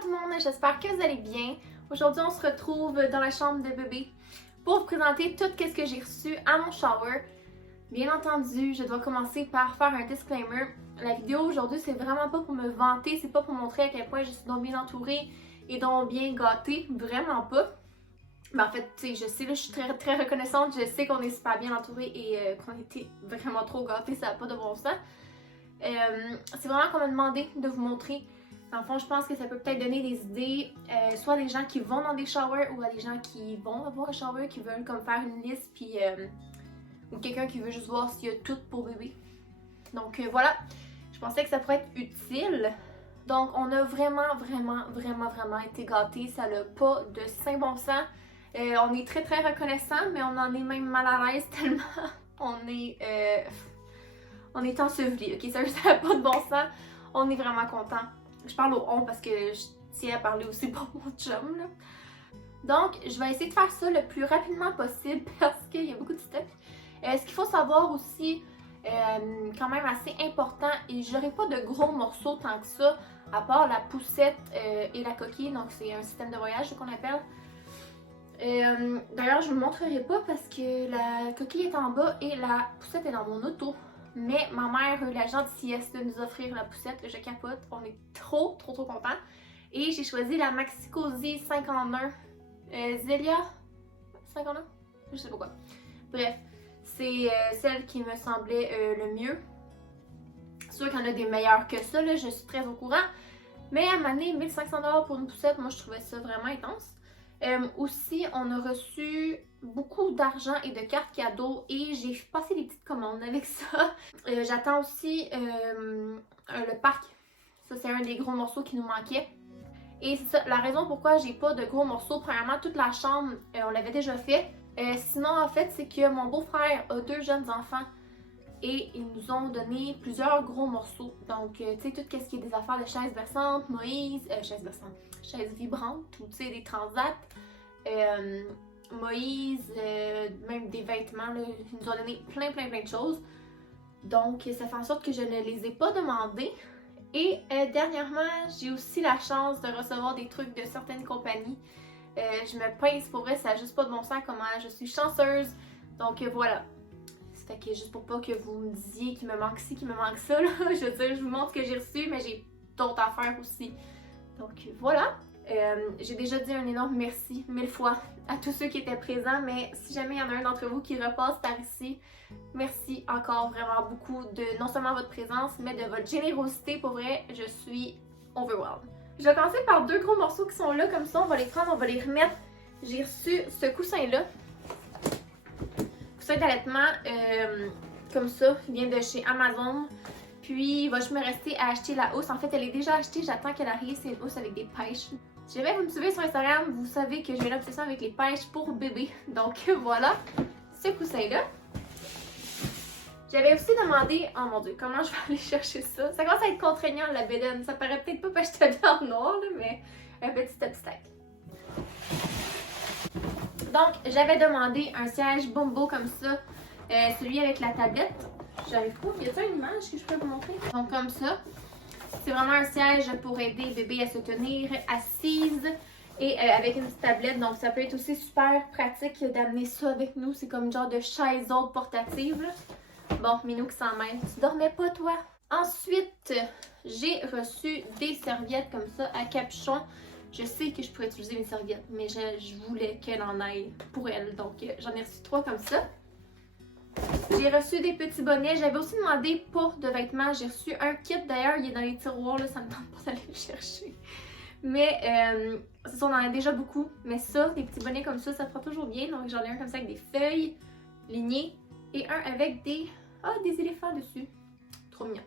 tout le monde, j'espère que vous allez bien. Aujourd'hui, on se retrouve dans la chambre de bébé pour vous présenter tout ce que j'ai reçu à mon shower. Bien entendu, je dois commencer par faire un disclaimer. La vidéo aujourd'hui, c'est vraiment pas pour me vanter, c'est pas pour montrer à quel point je suis donc bien entourée et donc bien gâtée, vraiment pas. Mais en fait, tu sais, je sais, là, je suis très reconnaissante, je sais qu'on est super bien entourée et qu'on était vraiment trop gâtés, ça n'a pas de bon sens. C'est vraiment qu'on m'a demandé de vous montrer. Dans le fond, je pense que ça peut peut-être donner des idées, soit à des gens qui vont dans des showers ou à des gens qui vont avoir un shower, qui veulent comme faire une liste, puis ou quelqu'un qui veut juste voir s'il y a tout pour bébé. Donc voilà, je pensais que ça pourrait être utile. Donc on a vraiment été gâtés, ça n'a pas de saint bon sens. On est très reconnaissant, mais on en est même mal à l'aise tellement on est enseveli, ok? Ça n'a pas de bon sens. On est vraiment content. Je parle au on parce que je tiens à parler aussi pour mon chum, là. Donc, je vais essayer de faire ça le plus rapidement possible parce qu'il y a beaucoup de stock. Ce qu'il faut savoir aussi, quand même assez important, et j'aurai pas de gros morceaux tant que ça, à part la poussette et la coquille, donc c'est un système de voyage qu'on appelle. D'ailleurs, je vous le montrerai pas parce que la coquille est en bas et la poussette est dans mon auto. Mais ma mère a eu la gentillesse de nous offrir la poussette, je capote, on est trop contents. Et j'ai choisi la Maxi Cosi 5 en 1. Zelia 5 en 1? Je sais pas quoi. Bref, c'est celle qui me semblait le mieux. C'est sûr qu'il y en a des meilleures que ça, là, je suis très au courant. Mais à m'amener 1500 $ pour une poussette, moi je trouvais ça vraiment intense. Aussi, on a reçu beaucoup d'argent et de cartes cadeaux et j'ai passé des petites commandes avec ça. J'attends aussi le parc. Ça, c'est un des gros morceaux qui nous manquait. Et c'est ça, la raison pourquoi j'ai pas de gros morceaux, premièrement, toute la chambre, on l'avait déjà fait. Sinon, en fait, c'est que mon beau-frère a 2 jeunes enfants et ils nous ont donné plusieurs gros morceaux. Donc, tu sais, tout ce qui est des affaires de chaises berçantes, chaises vibrantes, ou tu sais, des transats, Moïse, même des vêtements, là, ils nous ont donné plein de choses. Donc, ça fait en sorte que je ne les ai pas demandés. Et dernièrement, j'ai aussi la chance de recevoir des trucs de certaines compagnies. Je me pince, pour vrai, ça n'a juste pas de bon sens comment je suis chanceuse. Donc voilà. Fait que juste pour pas que vous me disiez qu'il me manque ci, qu'il me manque ça, là, je veux dire, je vous montre ce que j'ai reçu, mais j'ai d'autres affaires aussi. Donc voilà. J'ai déjà dit un énorme merci 1000 fois à tous ceux qui étaient présents, mais si jamais il y en a un d'entre vous qui repasse par ici, merci encore vraiment beaucoup de non seulement votre présence, mais de votre générosité. Pour vrai, je suis overwhelmed. Je vais commencer par 2 gros morceaux qui sont là, comme ça, on va les prendre, on va les remettre. J'ai reçu ce coussin-là. Coussin d'allaitement, comme ça, il vient de chez Amazon. Puis, il va juste me rester à acheter la housse. En fait, elle est déjà achetée, j'attends qu'elle arrive. C'est une housse avec des pêches. Si jamais vous me suivez sur Instagram, vous savez que j'ai une obsession avec les pêches pour bébé. Donc voilà, ce coussin-là. J'avais aussi demandé, oh mon dieu, comment je vais aller chercher ça? Ça commence à être contraignant la bédaine. Ça paraît peut-être pas parce que je suis en noir, là, mais un petit obstacle. Donc, j'avais demandé un siège Bumbo comme ça, celui avec la tablette. J'arrive pas, y a-t-il une image que je peux vous montrer? Donc, comme ça. C'est vraiment un siège pour aider bébé à se tenir assise et avec une petite tablette. Donc, ça peut être aussi super pratique d'amener ça avec nous. C'est comme une genre de chaise haute portative, là. Bon, Minou qui s'en mêle. Tu dormais pas, toi? Ensuite, j'ai reçu des serviettes comme ça à capuchon. Je sais que je pourrais utiliser mes serviettes, mais je voulais qu'elle en aille pour elle. Donc, j'en ai reçu 3 comme ça. J'ai reçu des petits bonnets. J'avais aussi demandé pour de vêtements. J'ai reçu un kit. D'ailleurs, il est dans les tiroirs. Là, ça me tente pas d'aller le chercher. Mais, c'est ça, on en a déjà beaucoup. Mais ça, des petits bonnets comme ça prend toujours bien. Donc, j'en ai un comme ça avec des feuilles lignées. Et un avec des éléphants dessus. Trop mignon.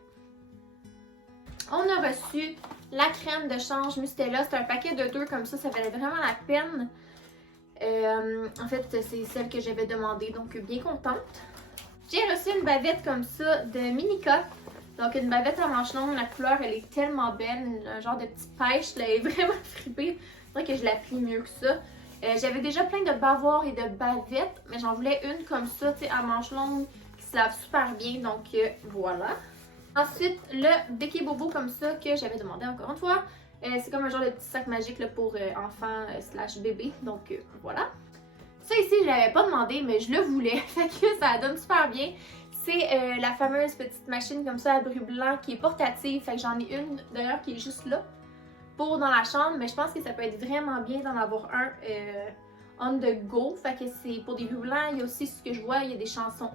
On a reçu la crème de change Mustela. C'est un paquet de 2 comme ça. Ça valait vraiment la peine. En fait, c'est celle que j'avais demandé. Donc, bien contente. J'ai reçu une bavette comme ça de Minica. Donc une bavette à manches longues, la couleur elle est tellement belle, un genre de petite pêche, là, elle est vraiment fripée. C'est vrai que je la plie mieux que ça. J'avais déjà plein de bavoirs et de bavettes, mais j'en voulais une comme ça, tu sais, à manches longues, qui se lave super bien, donc voilà. Ensuite, le béquet bobo comme ça que j'avais demandé encore une fois. C'est comme un genre de petit sac magique là, pour enfants slash bébés. Donc voilà. Ça ici, je l'avais pas demandé, mais je le voulais. Fait que ça donne super bien. C'est la fameuse petite machine comme ça à bruit blanc qui est portative. Fait que j'en ai une d'ailleurs qui est juste là pour dans la chambre. Mais je pense que ça peut être vraiment bien d'en avoir un on the go. Fait que c'est pour des bruits blancs. Il y a aussi ce que je vois, il y a des chansons.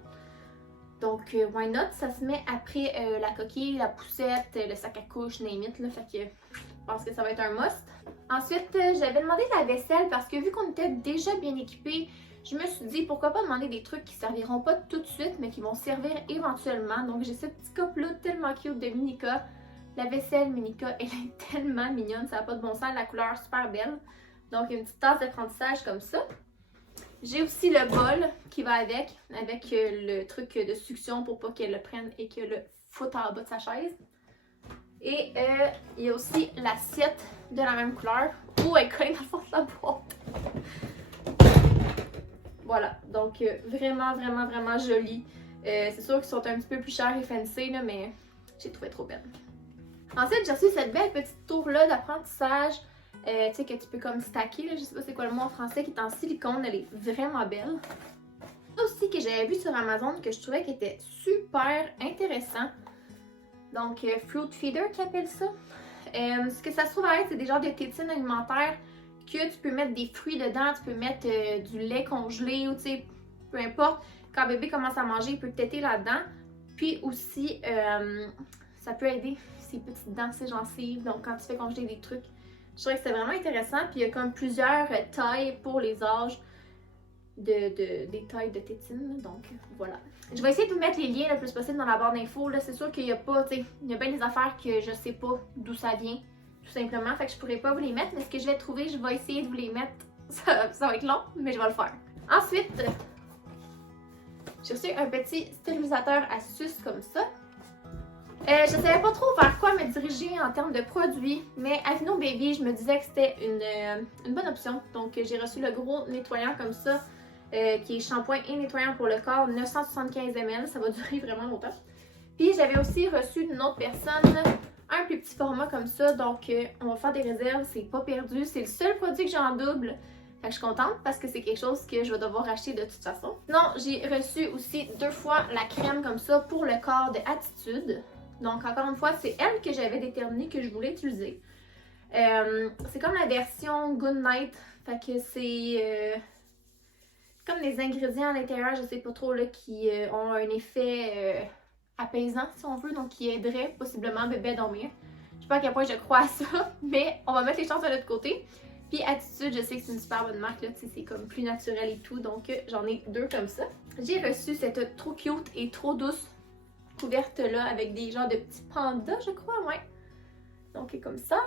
Donc, why not? Ça se met après la coquille, la poussette, le sac à couche, name it, là. Fait que je pense que ça va être un must. Ensuite, j'avais demandé de la vaisselle parce que vu qu'on était déjà bien équipés, je me suis dit pourquoi pas demander des trucs qui serviront pas tout de suite, mais qui vont servir éventuellement. Donc, j'ai ce petit cup-là tellement cute de Minika. La vaisselle Minika, elle est tellement mignonne, ça n'a pas de bon sens, la couleur super belle. Donc, une petite tasse d'apprentissage comme ça. J'ai aussi le bol qui va avec le truc de succion pour pas qu'elle le prenne et qu'elle le foute en bas de sa chaise. Et il y a aussi l'assiette de la même couleur. Oh, elle colle dans le fond de la boîte. Voilà, donc vraiment, vraiment, vraiment joli. C'est sûr qu'ils sont un petit peu plus chers et fancy, là, mais j'ai trouvé trop belle. Ensuite, j'ai reçu cette belle petite tour-là d'apprentissage. Tu sais, que tu peux comme stacker, là, je sais pas c'est quoi le mot en français, qui est en silicone, elle est vraiment belle. Ça aussi que j'avais vu sur Amazon que je trouvais qui était super intéressant. Donc, Fruit Feeder qui appelle ça. Ce que ça se trouve à être, c'est des genres de tétines alimentaires que tu peux mettre des fruits dedans, tu peux mettre du lait congelé ou tu sais, peu importe. Quand bébé commence à manger, il peut téter là-dedans. Puis aussi, ça peut aider ses petites dents, ses gencives, donc quand tu fais congeler des trucs. Je trouvais que c'était vraiment intéressant. Puis il y a comme plusieurs tailles pour les âges des tailles de tétine. Donc voilà. Je vais essayer de vous mettre les liens le plus possible dans la barre d'infos. C'est sûr qu'il n'y a pas, tu sais, il y a bien des affaires que je sais pas d'où ça vient. Tout simplement. Fait que je pourrais pas vous les mettre. Mais ce que je vais trouver, je vais essayer de vous les mettre. Ça va être long, mais je vais le faire. Ensuite, j'ai reçu un petit stérilisateur à suce comme ça. Je savais pas trop vers quoi me diriger en termes de produits, mais Aveeno Baby, je me disais que c'était une bonne option. Donc, j'ai reçu le gros nettoyant comme ça, qui est shampoing et nettoyant pour le corps, 975 ml. Ça va durer vraiment longtemps. Puis, j'avais aussi reçu d'une autre personne un plus petit format comme ça. Donc, on va faire des réserves. C'est pas perdu. C'est le seul produit que j'ai en double. Fait que je suis contente parce que c'est quelque chose que je vais devoir acheter de toute façon. Non, j'ai reçu aussi 2 fois la crème comme ça pour le corps de Attitude. Donc, encore une fois, c'est elle que j'avais déterminé que je voulais utiliser. C'est comme la version Good Night. Fait que c'est comme des ingrédients à l'intérieur, je sais pas trop, là, qui ont un effet apaisant, si on veut. Donc, qui aiderait possiblement bébé à dormir. Je sais pas à quel point je crois à ça, mais on va mettre les chances de l'autre côté. Puis Attitude, je sais que c'est une super bonne marque, là, c'est comme plus naturel et tout. Donc, j'en ai 2 comme ça. J'ai reçu cette trop cute et trop douce couverte là avec des genres de petits pandas, je crois, ouais. Donc, elle est comme ça.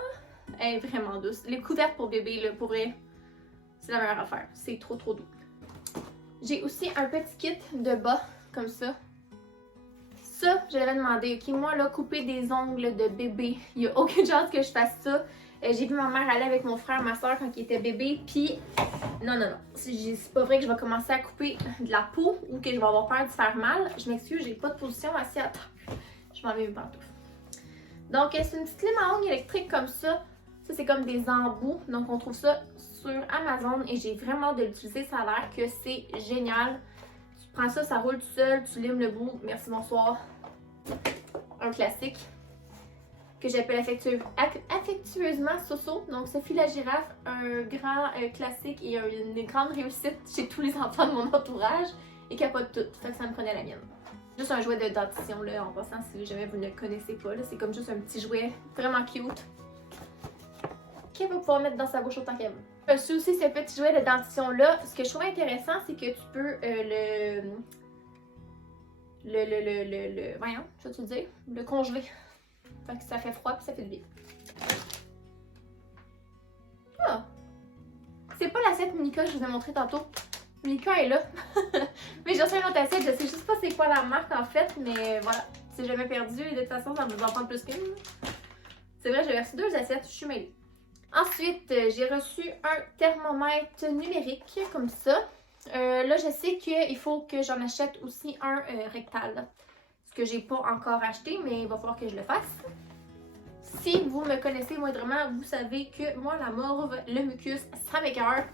Elle est vraiment douce. Les couvertes pour bébé, là, pour vrai, c'est la meilleure affaire. C'est trop, trop doux. J'ai aussi un petit kit de bas, comme ça. Ça, je l'avais demandé. Ok, moi, là, couper des ongles de bébé. Il n'y a aucune chance que je fasse ça. J'ai vu ma mère aller avec mon frère, ma soeur quand il était bébé, puis non, non, non. C'est pas vrai que je vais commencer à couper de la peau ou que je vais avoir peur de faire mal. Je m'excuse, j'ai pas de position assise à terre. Je m'en mets mes pantoufles. Donc, c'est une petite lime à ongles électrique comme ça. Ça, c'est comme des embouts. Donc, on trouve ça sur Amazon et j'ai vraiment hâte de l'utiliser. Ça a l'air que c'est génial. Tu prends ça, ça roule tout seul, tu limes le bout. Merci, bonsoir. Un classique que j'appelle affectueusement Soso. Donc, Sophie la girafe, un grand classique et une grande réussite chez tous les enfants de mon entourage et capote tout. Fait que ça me prenait la mienne. Juste un jouet de dentition, là, en passant, si jamais vous ne le connaissez pas. C'est comme juste un petit jouet vraiment cute qu'elle va pouvoir mettre dans sa bouche autant qu'elle veut. J'ai reçu aussi ce petit jouet de dentition-là. Ce que je trouve intéressant, c'est que tu peux voyons, je vais te le dire, le congeler. Fait que ça fait froid puis ça fait du bien. Ah! C'est pas l'assiette Minika que je vous ai montré tantôt. Minika est là. Mais j'ai reçu une autre assiette, je sais juste pas c'est quoi la marque en fait, mais voilà. C'est jamais perdu et de toute façon ça vous en prend plus qu'une. C'est vrai, j'ai reçu 2 assiettes, je suis mêlée. Ensuite, j'ai reçu un thermomètre numérique comme ça. Là, je sais qu'il faut que j'en achète aussi un rectal. Ce que j'ai pas encore acheté, mais il va falloir que je le fasse. Si vous me connaissez moindrement, vous savez que moi, la morve, le mucus, ça m'écoeure.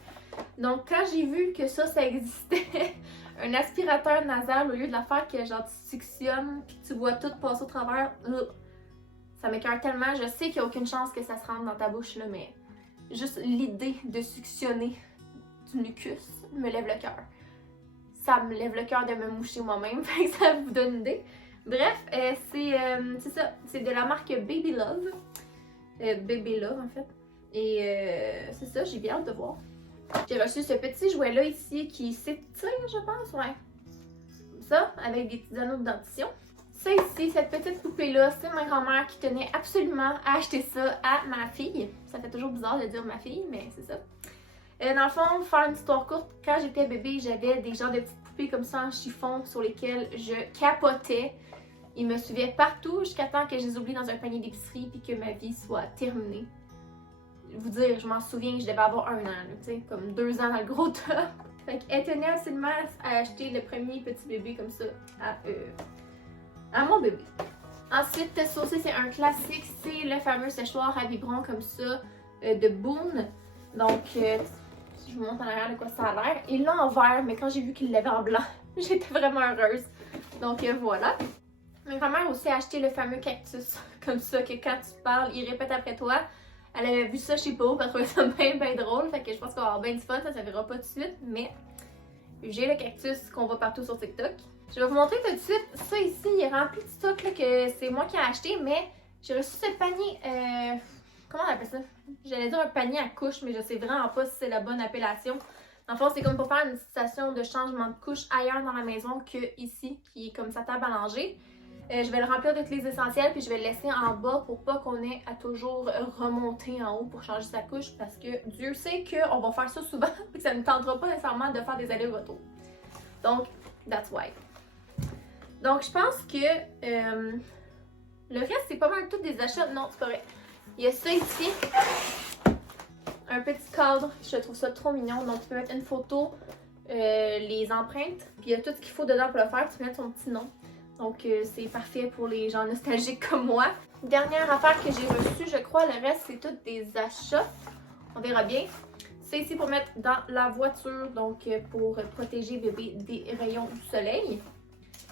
Donc, quand j'ai vu que ça existait, un aspirateur nasal, au lieu de la faire que genre tu suctionnes puis tu vois tout passer au travers, ça m'écoeure tellement. Je sais qu'il n'y a aucune chance que ça se rentre dans ta bouche, là, mais juste l'idée de suctionner du mucus me lève le cœur. Ça me lève le cœur de me moucher moi-même, fait que ça vous donne une idée. Bref, c'est ça, c'est de la marque Baby Love. Baby Love en fait. Et c'est ça, j'ai bien hâte de voir. J'ai reçu ce petit jouet-là ici qui s'étire, je pense, ouais. Comme ça, avec des petits anneaux de dentition. Ça ici, cette petite poupée-là, c'est ma grand-mère qui tenait absolument à acheter ça à ma fille. Ça fait toujours bizarre de dire ma fille, mais c'est ça. Dans le fond, faire une histoire courte, quand j'étais bébé, j'avais des genres de petites poupées comme ça en chiffon sur lesquelles je capotais. Ils me suivaient partout jusqu'à temps que je les oublie dans un panier d'épicerie puis que ma vie soit terminée. Vous dire, je m'en souviens, je devais avoir 1 an, tu sais, comme 2 ans dans le gros top. Fait qu'elle tenait absolument à acheter le premier petit bébé comme ça à mon bébé. Ensuite, ça aussi c'est un classique, c'est le fameux séchoir à biberon comme ça de Boone. Donc, si je vous montre en arrière de quoi ça a l'air. Il l'a en vert, mais quand j'ai vu qu'il l'avait en blanc, j'étais vraiment heureuse. Donc voilà. Ma grand-mère aussi a acheté le fameux cactus, comme ça, que quand tu parles, il répète après toi. Elle avait vu ça chez Pau, elle trouvait ça bien drôle, fait que je pense qu'on va avoir bien du fun, ça verra pas tout de suite, mais j'ai le cactus qu'on voit partout sur TikTok. Je vais vous montrer tout de suite, ça ici, il est rempli de stock, là, que c'est moi qui ai acheté, mais j'ai reçu ce panier, comment on appelle ça? J'allais dire un panier à couches, mais je sais vraiment pas si c'est la bonne appellation. En fait, c'est comme pour faire une station de changement de couche ailleurs dans la maison que ici, qui est comme sa table à langer. Je vais le remplir de clés essentielles puis je vais le laisser en bas pour pas qu'on ait à toujours remonter en haut pour changer sa couche parce que Dieu sait qu'on va faire ça souvent et que ça ne tentera pas nécessairement de faire des allers-retours. Donc, that's why. Donc, je pense que le reste, c'est pas mal tout des achats. Non, c'est pas vrai. Il y a ça ici. Un petit cadre. Je trouve ça trop mignon. Donc, tu peux mettre une photo, les empreintes. Puis, il y a tout ce qu'il faut dedans pour le faire. Tu peux mettre son petit nom. Donc, c'est parfait pour les gens nostalgiques comme moi. Dernière affaire que j'ai reçue, je crois, le reste, c'est tous des achats. On verra bien. C'est ici pour mettre dans la voiture, donc pour protéger bébé des rayons du soleil.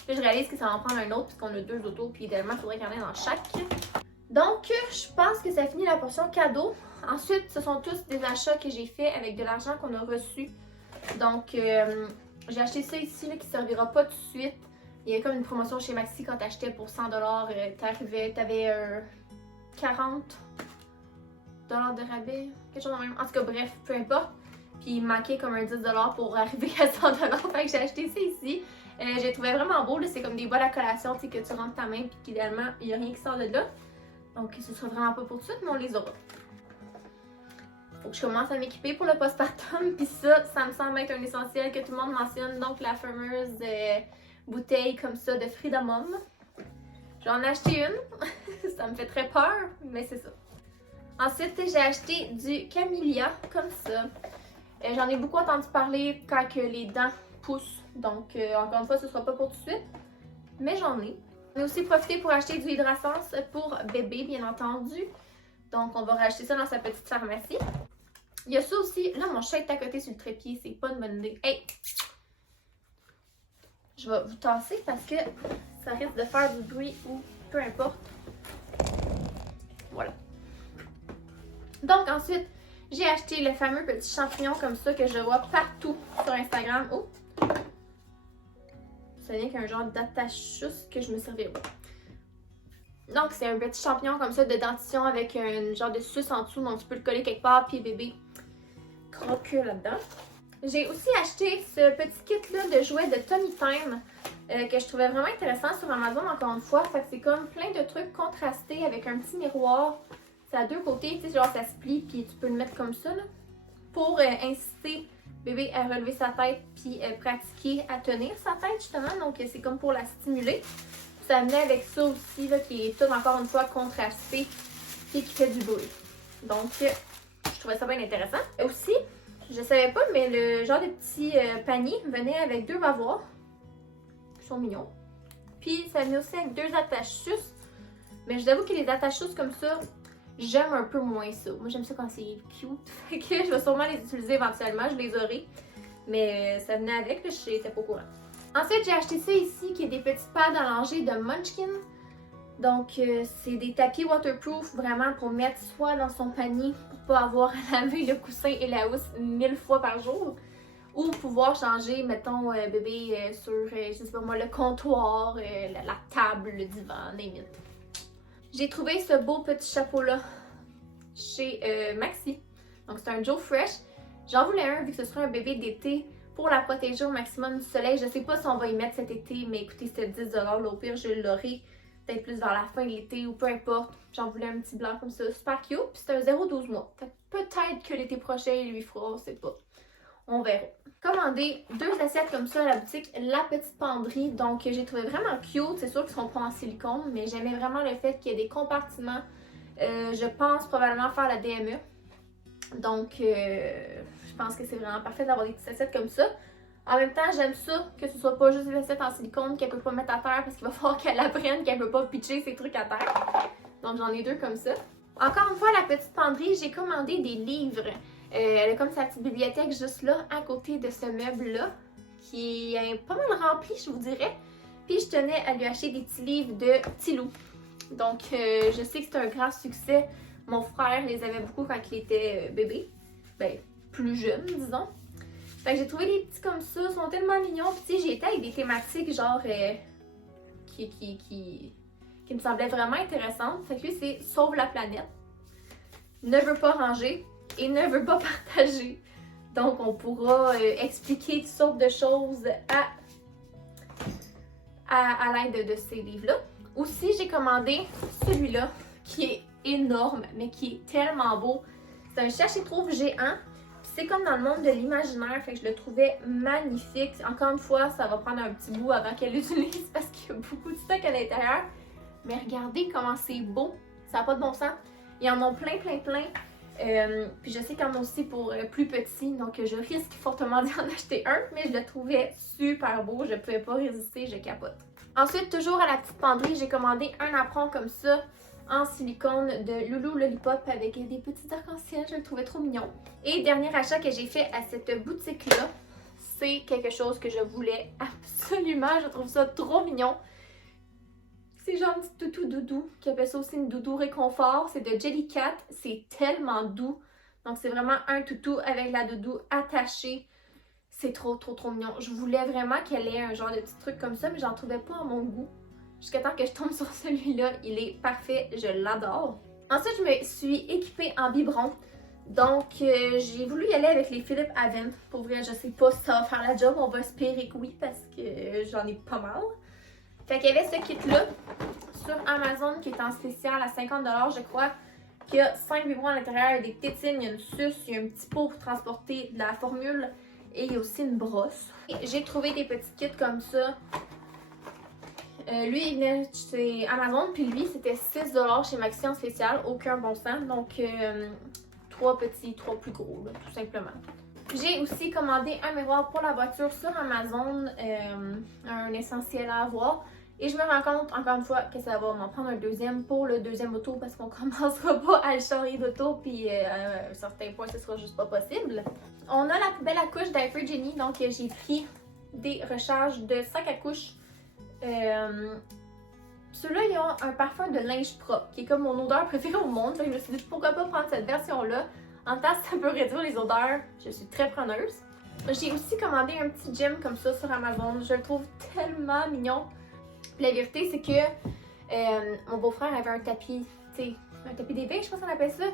Puis je réalise que ça va en prendre un autre, puisqu'on a 2 autos, puis idéalement, il faudrait qu'il y en ait dans chaque. Donc, je pense que ça finit la portion cadeau. Ensuite, ce sont tous des achats que j'ai fait avec de l'argent qu'on a reçu. Donc, j'ai acheté ça ici, là, qui ne servira pas tout de suite. Il y a comme une promotion chez Maxi quand t'achetais pour 100$, t'avais 40$ de rabais, quelque chose de même. En tout cas, bref, peu importe. Puis il manquait comme un 10$ pour arriver à 100$. Fait que j'ai acheté ça ici. J'ai trouvé vraiment beau, c'est comme des bols à collation, tu sais, que tu rentres ta main puis qu'idéalement, il n'y a rien qui sort de là. Donc ce sera vraiment pas pour tout de suite, mais on les aura. Faut que je commence à m'équiper pour le postpartum. Puis ça me semble être un essentiel que tout le monde mentionne. Donc la fameuse bouteille comme ça de Freedom. J'en ai acheté une. Ça me fait très peur, mais c'est ça. Ensuite, j'ai acheté du Camellia comme ça. J'en ai beaucoup entendu parler quand que les dents poussent. Donc, encore une fois, ce ne sera pas pour tout de suite. Mais j'en ai. J'ai aussi profité pour acheter du Hydrasense pour bébé, bien entendu. Donc, on va racheter ça dans sa petite pharmacie. Il y a ça aussi. Là, mon chat est à côté sur le trépied. C'est pas une bonne idée. Hey! Je vais vous tasser parce que ça risque de faire du bruit ou peu importe. Voilà. Donc ensuite, j'ai acheté le fameux petit champignon comme ça que je vois partout sur Instagram. Oh! Ça vient qu'un genre d'attache-chousse que je me servirai pas. Donc c'est un petit champignon comme ça de dentition avec un genre de suce en dessous. Donc tu peux le coller quelque part puis bébé croque là-dedans. J'ai aussi acheté ce petit kit-là de jouets de Tummy Time que je trouvais vraiment intéressant sur Amazon encore une fois. Fait que c'est comme plein de trucs contrastés avec un petit miroir. C'est à 2 côtés, tu sais, genre ça se plie puis tu peux le mettre comme ça là, pour inciter bébé à relever sa tête puis pratiquer à tenir sa tête justement. Donc c'est comme pour la stimuler. Ça venait avec ça aussi là, qui est tout encore une fois contrasté et qui fait du bruit. Donc je trouvais ça bien intéressant. Aussi, je savais pas, mais le genre de petit panier venait avec 2 bavoirs. Ils sont mignons. Puis ça venait aussi avec 2 attaches-suces. Mais je vous avoue que les attaches-suces comme ça, j'aime un peu moins ça. Moi, j'aime ça quand c'est cute. Fait que je vais sûrement les utiliser éventuellement, je les aurai. Mais ça venait avec, là, j'étais pas au courant. Ensuite, j'ai acheté ça ici, qui est des petites pads à langer de Munchkin. Donc, c'est des tapis waterproof, vraiment pour mettre soit dans son panier, pour pas avoir à laver le coussin et la housse 1000 fois par jour. Ou pouvoir changer, mettons, bébé sur, je sais pas moi, le comptoir, la table, le divan, limite. J'ai trouvé ce beau petit chapeau-là chez Maxi. Donc, c'est un Joe Fresh. J'en voulais un vu que ce serait un bébé d'été pour la protéger au maximum du soleil. Je sais pas si on va y mettre cet été, mais écoutez, c'était 10$. Là, au pire, je l'aurai peut-être plus vers la fin de l'été ou peu importe. J'en voulais un petit blanc comme ça, super cute. Puis c'est un 0,12 mois. Peut-être que l'été prochain, il lui fera, on sait pas. On verra. Commandé 2 assiettes comme ça à la boutique La Petite Penderie. Donc, j'ai trouvé vraiment cute. C'est sûr qu'ils sont pas en silicone, mais j'aimais vraiment le fait qu'il y ait des compartiments. Je pense probablement faire la DME. Donc, je pense que c'est vraiment parfait d'avoir des petites assiettes comme ça. En même temps, j'aime ça, que ce soit pas juste des assiettes en silicone qu'elle peut pas mettre à terre parce qu'il va falloir qu'elle apprenne qu'elle peut pas pitcher ses trucs à terre. Donc, j'en ai 2 comme ça. Encore une fois, La Petite Penderie, j'ai commandé des livres. Elle a comme sa petite bibliothèque juste là, à côté de ce meuble-là, qui est pas mal rempli, je vous dirais. Puis je tenais à lui acheter des petits livres de Tilou. Donc je sais que c'est un grand succès. Mon frère les avait beaucoup quand il était bébé. Ben, plus jeune, disons. Fait que j'ai trouvé des petits comme ça, ils sont tellement mignons. Puis tu sais, j'ai été avec des thématiques genre qui me semblaient vraiment intéressantes. Fait que lui, c'est Sauve la planète, Ne veut pas ranger et ne veut pas partager. Donc, on pourra expliquer toutes sortes de choses à l'aide de ces livres-là. Aussi, j'ai commandé celui-là, qui est énorme, mais qui est tellement beau. C'est un cherche-et-trouve géant. C'est comme dans le monde de l'imaginaire, fait que je le trouvais magnifique. Encore une fois, ça va prendre un petit bout avant qu'elle l'utilise parce qu'il y a beaucoup de stock à l'intérieur. Mais regardez comment c'est beau. Ça n'a pas de bon sens. Ils en ont plein. Puis je sais qu'il y en a aussi pour plus petits, donc je risque fortement d'en acheter un, mais je le trouvais super beau, je pouvais pas résister, je capote. Ensuite, toujours à La Petite Penderie, j'ai commandé un apron comme ça, en silicone de Loulou Lollipop avec des petits arcs-en-ciel, je le trouvais trop mignon. Et dernier achat que j'ai fait à cette boutique-là, c'est quelque chose que je voulais absolument, je trouve ça trop mignon. C'est genre un petit toutou doudou, qui appelle ça aussi une doudou réconfort. C'est de Jellycat, c'est tellement doux. Donc c'est vraiment un toutou avec la doudou attachée. C'est trop mignon. Je voulais vraiment qu'elle ait un genre de petit truc comme ça, mais j'en trouvais pas à mon goût. Jusqu'à temps que je tombe sur celui-là, il est parfait, je l'adore. Ensuite, je me suis équipée en biberon. Donc j'ai voulu y aller avec les Philips Avent. Pour vrai, je sais pas si ça va faire la job, on va espérer que oui, parce que j'en ai pas mal. Fait qu'il y avait ce kit-là sur Amazon qui est en spécial à 50$, je crois, qui a 5 biberons à l'intérieur, il y a des tétines, il y a une suce, il y a un petit pot pour transporter de la formule et il y a aussi une brosse. J'ai trouvé des petits kits comme ça. Lui, il venait chez Amazon, puis lui, c'était 6$ chez Maxi en spécial, aucun bon sens. Donc, 3 petits, 3 plus gros, là, tout simplement. J'ai aussi commandé un miroir pour la voiture sur Amazon, un essentiel à avoir. Et je me rends compte, encore une fois, que ça va m'en prendre un deuxième pour le deuxième auto parce qu'on commencera pas à le charger d'auto, puis à un certain point, ce sera juste pas possible. On a la poubelle à couches d'Hyper Jenny, donc j'ai pris des recharges de sac à couches. Ceux-là, ils ont un parfum de linge propre, qui est comme mon odeur préférée au monde. Je me suis dit, pourquoi pas prendre cette version-là. En même temps, ça peut réduire les odeurs. Je suis très preneuse. J'ai aussi commandé un petit gym comme ça sur Amazon. Je le trouve tellement mignon. La vérité, c'est que mon beau-frère avait un tapis, tu sais, un tapis d'éveil, je pense qu'on appelle ça,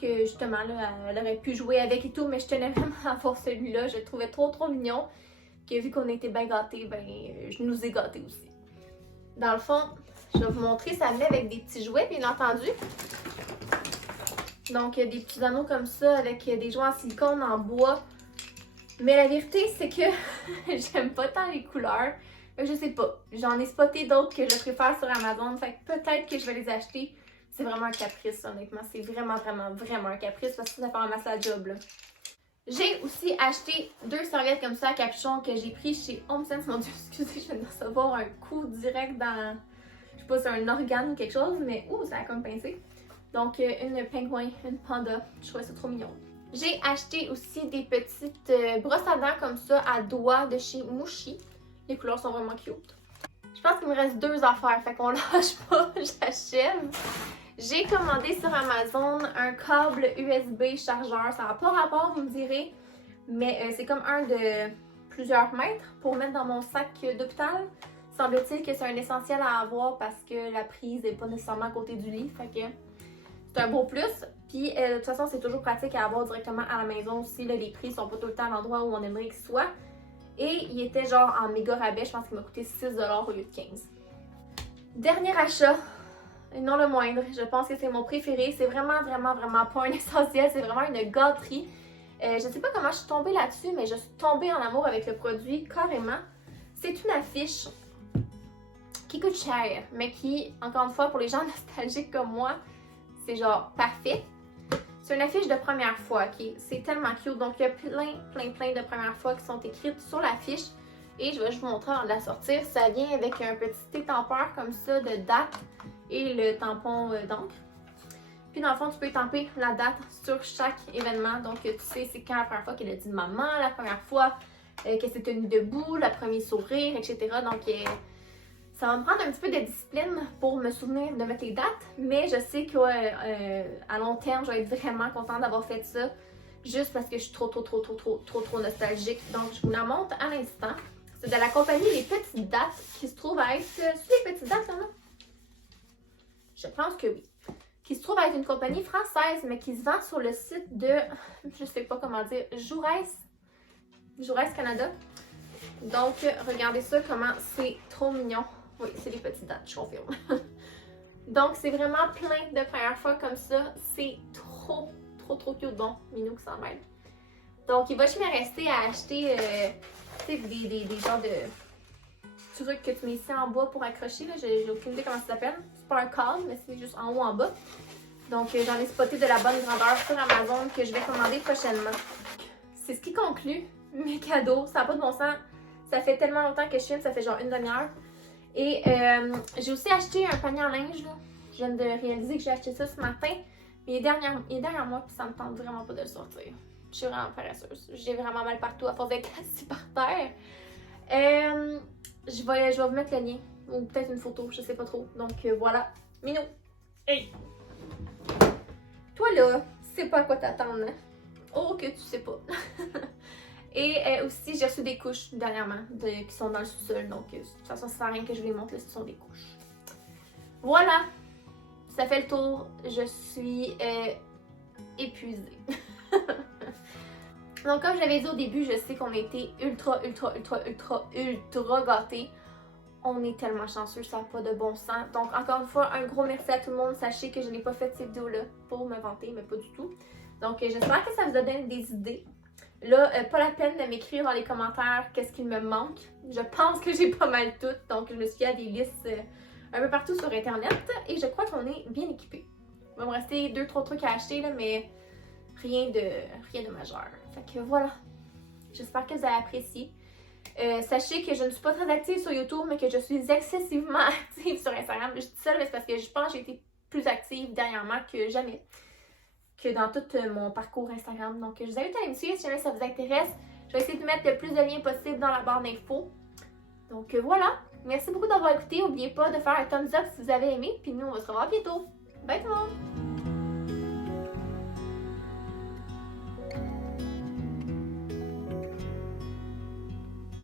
que justement, là, elle aurait pu jouer avec et tout, mais je tenais vraiment à avoir celui-là. Je le trouvais trop mignon, que vu qu'on était bien gâtés, ben, je nous ai gâtés aussi. Dans le fond, je vais vous montrer, ça venait avec des petits jouets, bien entendu. Donc, il y a des petits anneaux comme ça, avec des jouets en silicone, en bois. Mais la vérité, c'est que j'aime pas tant les couleurs. Je sais pas. J'en ai spoté d'autres que je préfère sur Amazon. Fait que peut-être que je vais les acheter. C'est vraiment un caprice, honnêtement. C'est vraiment un caprice parce que ça fait un masse à job, là. J'ai aussi acheté 2 serviettes comme ça à capuchon que j'ai pris chez HomeSense. Mon Dieu, excusez, je viens de recevoir un coup direct dans... Je sais pas si c'est un organe ou quelque chose, mais ouh, ça a comme pincé. Donc, une pingouin, une panda. Je trouvais ça trop mignon. J'ai acheté aussi des petites brosses à dents comme ça à doigts de chez Mushi. Les couleurs sont vraiment cute. Je pense qu'il me reste 2 affaires, fait qu'on lâche pas, j'achève. J'ai commandé sur Amazon un câble USB chargeur. Ça n'a pas rapport, vous me direz, mais c'est comme un de plusieurs mètres pour mettre dans mon sac d'hôpital. Semble-t-il que c'est un essentiel à avoir parce que la prise n'est pas nécessairement à côté du lit, fait que c'est un beau plus. Puis de toute façon, c'est toujours pratique à avoir directement à la maison aussi. Là, les prises sont pas tout le temps à l'endroit où on aimerait qu'ils soient. Et il était genre en méga rabais, je pense qu'il m'a coûté 6$ au lieu de 15. Dernier achat, et non le moindre, je pense que c'est mon préféré. C'est vraiment pas un essentiel, c'est vraiment une gâterie. Je sais pas comment je suis tombée là-dessus, mais je suis tombée en amour avec le produit carrément. C'est une affiche qui coûte cher, mais qui, encore une fois, pour les gens nostalgiques comme moi, c'est genre parfait. C'est une affiche de première fois, ok? C'est tellement cute. Donc, il y a plein de premières fois qui sont écrites sur l'affiche. Et je vais juste vous montrer avant de la sortir. Ça vient avec un petit étampeur comme ça de date et le tampon d'encre. Puis dans le fond, tu peux étamper la date sur chaque événement. Donc, tu sais c'est quand la première fois qu'elle a dit maman, la première fois qu'elle s'est tenue debout, le premier sourire, etc. Donc, ça va me prendre un petit peu de discipline pour me souvenir de mettre les dates, mais je sais qu'à long terme, je vais être vraiment contente d'avoir fait ça, juste parce que je suis trop nostalgique. Donc, je vous la montre à l'instant. C'est de la compagnie Les Petites Dates, qui se trouve à être... C'est Les Petites Dates, là? Je pense que oui. Qui se trouve à être une compagnie française, mais qui se vend sur le site de... Je sais pas comment dire... Jaurès Canada. Donc, regardez ça, comment c'est trop mignon. Oui, c'est les petites dates, je confirme. Donc, c'est vraiment plein de premières fois comme ça. C'est trop cute. Bon, Minou qui s'en mêle. Donc, il va juste me rester à acheter des genres de trucs que tu mets ici en bois pour accrocher. J'ai aucune idée comment ça s'appelle. C'est pas un cadre, mais c'est juste en haut en bas. Donc, j'en ai spoté de la bonne grandeur sur Amazon que je vais commander prochainement. C'est ce qui conclut mes cadeaux. Ça n'a pas de bon sens. Ça fait tellement longtemps que je filme, ça fait genre une demi-heure. Et j'ai aussi acheté un panier en linge. Là. Je viens de réaliser que j'ai acheté ça ce matin. Mais il est derrière moi, puis ça me tente vraiment pas de le sortir. Je suis vraiment paresseuse. J'ai vraiment mal partout à force d'être assis par terre. Je vais vous mettre le lien. Ou peut-être une photo, je sais pas trop. Donc voilà. Minou! Hey! Toi là, tu sais pas à quoi t'attendre, hein? Oh que tu sais pas. Et aussi, j'ai reçu des couches dernièrement qui sont dans le sous-sol. Donc, de toute façon, ça sert à rien que je les montre, là, ce sont des couches. Voilà! Ça fait le tour. Je suis épuisée. Donc, comme je l'avais dit au début, je sais qu'on a été ultra gâtés. On est tellement chanceux, ça n'a pas de bon sens. Donc, encore une fois, un gros merci à tout le monde. Sachez que je n'ai pas fait cette vidéo-là pour me vanter, mais pas du tout. Donc, j'espère que ça vous a donné des idées. Là, pas la peine de m'écrire dans les commentaires qu'est-ce qu'il me manque. Je pense que j'ai pas mal tout. Donc, je me suis fait à des listes un peu partout sur Internet. Et je crois qu'on est bien équipés. Il va me rester 2-3 trucs à acheter, là, mais rien de majeur. Fait que voilà. J'espère que vous avez apprécié. Sachez que je ne suis pas très active sur YouTube, mais que je suis excessivement active sur Instagram. Je dis ça, mais c'est parce que je pense que j'ai été plus active dernièrement que jamais. Que dans tout mon parcours Instagram. Donc, je vous invite à me suivre si jamais ça vous intéresse. Je vais essayer de mettre le plus de liens possible dans la barre d'infos. Donc, voilà. Merci beaucoup d'avoir écouté. N'oubliez pas de faire un thumbs up si vous avez aimé. Puis nous, on va se revoir bientôt. Bye tout le monde!